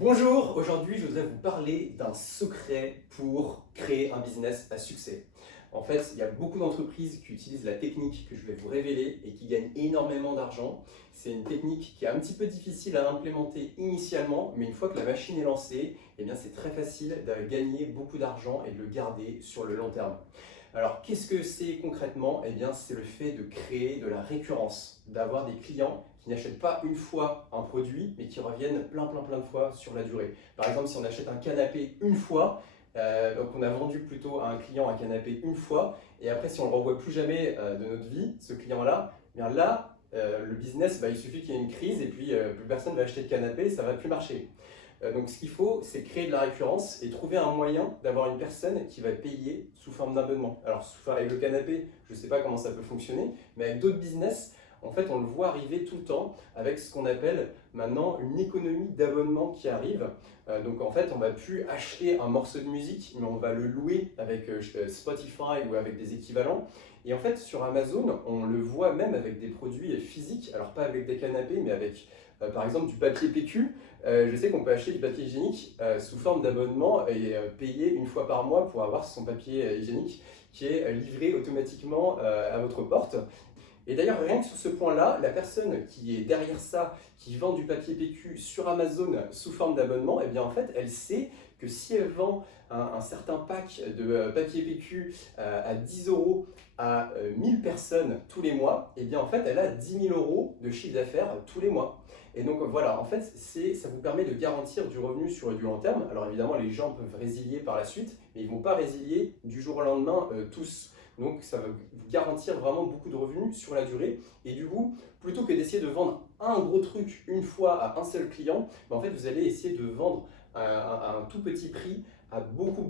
Bonjour, aujourd'hui je voudrais vous parler d'un secret pour créer un business à succès. En fait, il y a beaucoup d'entreprises qui utilisent la technique que je vais vous révéler et qui gagnent énormément d'argent. C'est une technique qui est un petit peu difficile à implémenter initialement, mais une fois que la machine est lancée, eh bien c'est très facile de gagner beaucoup d'argent et de le garder sur le long terme. Alors, qu'est-ce que c'est concrètement? Eh bien, c'est le fait de créer de la récurrence, d'avoir des clients qui n'achètent pas une fois un produit, mais qui reviennent plein de fois sur la durée. Par exemple, si on achète un canapé une fois, donc on a vendu plutôt à un client un canapé une fois, et après, si on ne le revoit plus jamais de notre vie, ce client-là, eh bien là, le business, il suffit qu'il y ait une crise et puis plus personne ne va acheter de canapé, ça ne va plus marcher. Donc ce qu'il faut, c'est créer de la récurrence et trouver un moyen d'avoir une personne qui va payer sous forme d'abonnement. Alors avec le canapé, je ne sais pas comment ça peut fonctionner, mais avec d'autres business, en fait, on le voit arriver tout le temps avec ce qu'on appelle maintenant une économie d'abonnement qui arrive. Donc en fait, on ne va plus acheter un morceau de musique, mais on va le louer avec Spotify ou avec des équivalents. Et en fait, sur Amazon, on le voit même avec des produits physiques, alors pas avec des canapés, mais avec par exemple du papier PQ. Je sais qu'on peut acheter du papier hygiénique sous forme d'abonnement et payer une fois par mois pour avoir son papier hygiénique qui est livré automatiquement à votre porte. Et d'ailleurs, rien que sur ce point-là, la personne qui est derrière ça, qui vend du papier PQ sur Amazon sous forme d'abonnement, eh bien en fait, elle sait que si elle vend un certain pack de papier PQ à 10 euros à 1000 personnes tous les mois, eh bien en fait, elle a 10 000 euros de chiffre d'affaires tous les mois. Et donc voilà, en fait, ça vous permet de garantir du revenu sur du long terme. Alors évidemment, les gens peuvent résilier par la suite, mais ils ne vont pas résilier du jour au lendemain tous. Donc ça va vous garantir vraiment beaucoup de revenus sur la durée. Et du coup, plutôt que d'essayer de vendre un gros truc une fois à un seul client, en fait, vous allez essayer de vendre à un tout petit prix à beaucoup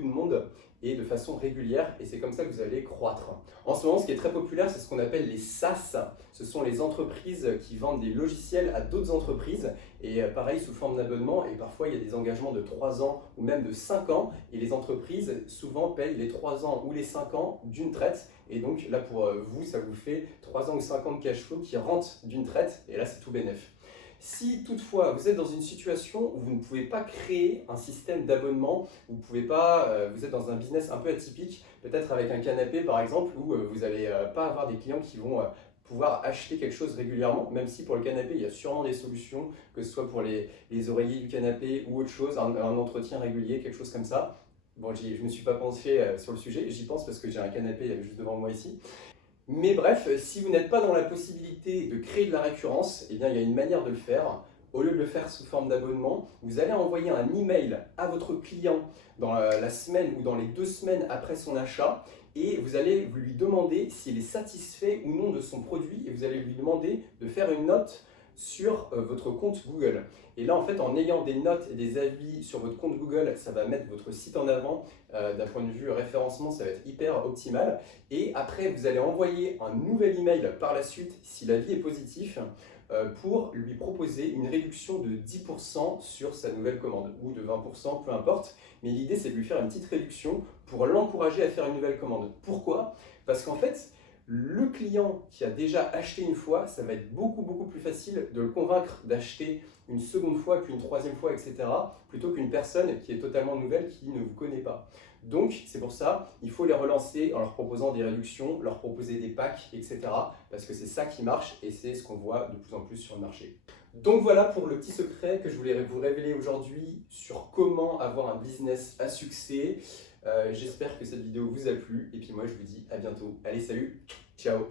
de monde et de façon régulière, et c'est comme ça que vous allez croître. En ce moment, ce qui est très populaire, c'est ce qu'on appelle les SaaS. Ce sont les entreprises qui vendent des logiciels à d'autres entreprises, et pareil sous forme d'abonnement, et parfois il y a des engagements de 3 ans ou même de 5 ans, et les entreprises souvent payent les 3 ans ou les 5 ans d'une traite, et donc là pour vous, ça vous fait 3 ans ou 5 ans de cash flow qui rentrent d'une traite, et là c'est tout bénef. Si toutefois vous êtes dans une situation où vous ne pouvez pas créer un système d'abonnement, vous êtes dans un business un peu atypique, peut-être avec un canapé par exemple, où vous n'allez pas avoir des clients qui vont pouvoir acheter quelque chose régulièrement, même si pour le canapé il y a sûrement des solutions, que ce soit pour les oreillers du canapé ou autre chose, un entretien régulier, quelque chose comme ça. Bon, je ne me suis pas penché sur le sujet, j'y pense parce que j'ai un canapé juste devant moi ici. Mais bref, si vous n'êtes pas dans la possibilité de créer de la récurrence, eh bien, il y a une manière de le faire. Au lieu de le faire sous forme d'abonnement, vous allez envoyer un email à votre client dans la semaine ou dans les 2 semaines après son achat, et vous allez lui demander s'il est satisfait ou non de son produit, et vous allez lui demander de faire une note sur votre compte Google. Et là, en fait, en ayant des notes et des avis sur votre compte Google, ça va mettre votre site en avant. D'un point de vue référencement, ça va être hyper optimal. Et après, vous allez envoyer un nouvel email par la suite, si l'avis est positif, pour lui proposer une réduction de 10% sur sa nouvelle commande, ou de 20%, peu importe. Mais l'idée, c'est de lui faire une petite réduction pour l'encourager à faire une nouvelle commande. Pourquoi? Parce qu'en fait, le client qui a déjà acheté une fois, ça va être beaucoup plus facile de le convaincre d'acheter une seconde fois, puis une troisième fois, etc. plutôt qu'une personne qui est totalement nouvelle, qui ne vous connaît pas. Donc, c'est pour ça, il faut les relancer en leur proposant des réductions, leur proposer des packs, etc. parce que c'est ça qui marche et c'est ce qu'on voit de plus en plus sur le marché. Donc voilà pour le petit secret que je voulais vous révéler aujourd'hui sur comment avoir un business à succès. J'espère que cette vidéo vous a plu et puis moi je vous dis à bientôt. Allez, salut, ciao.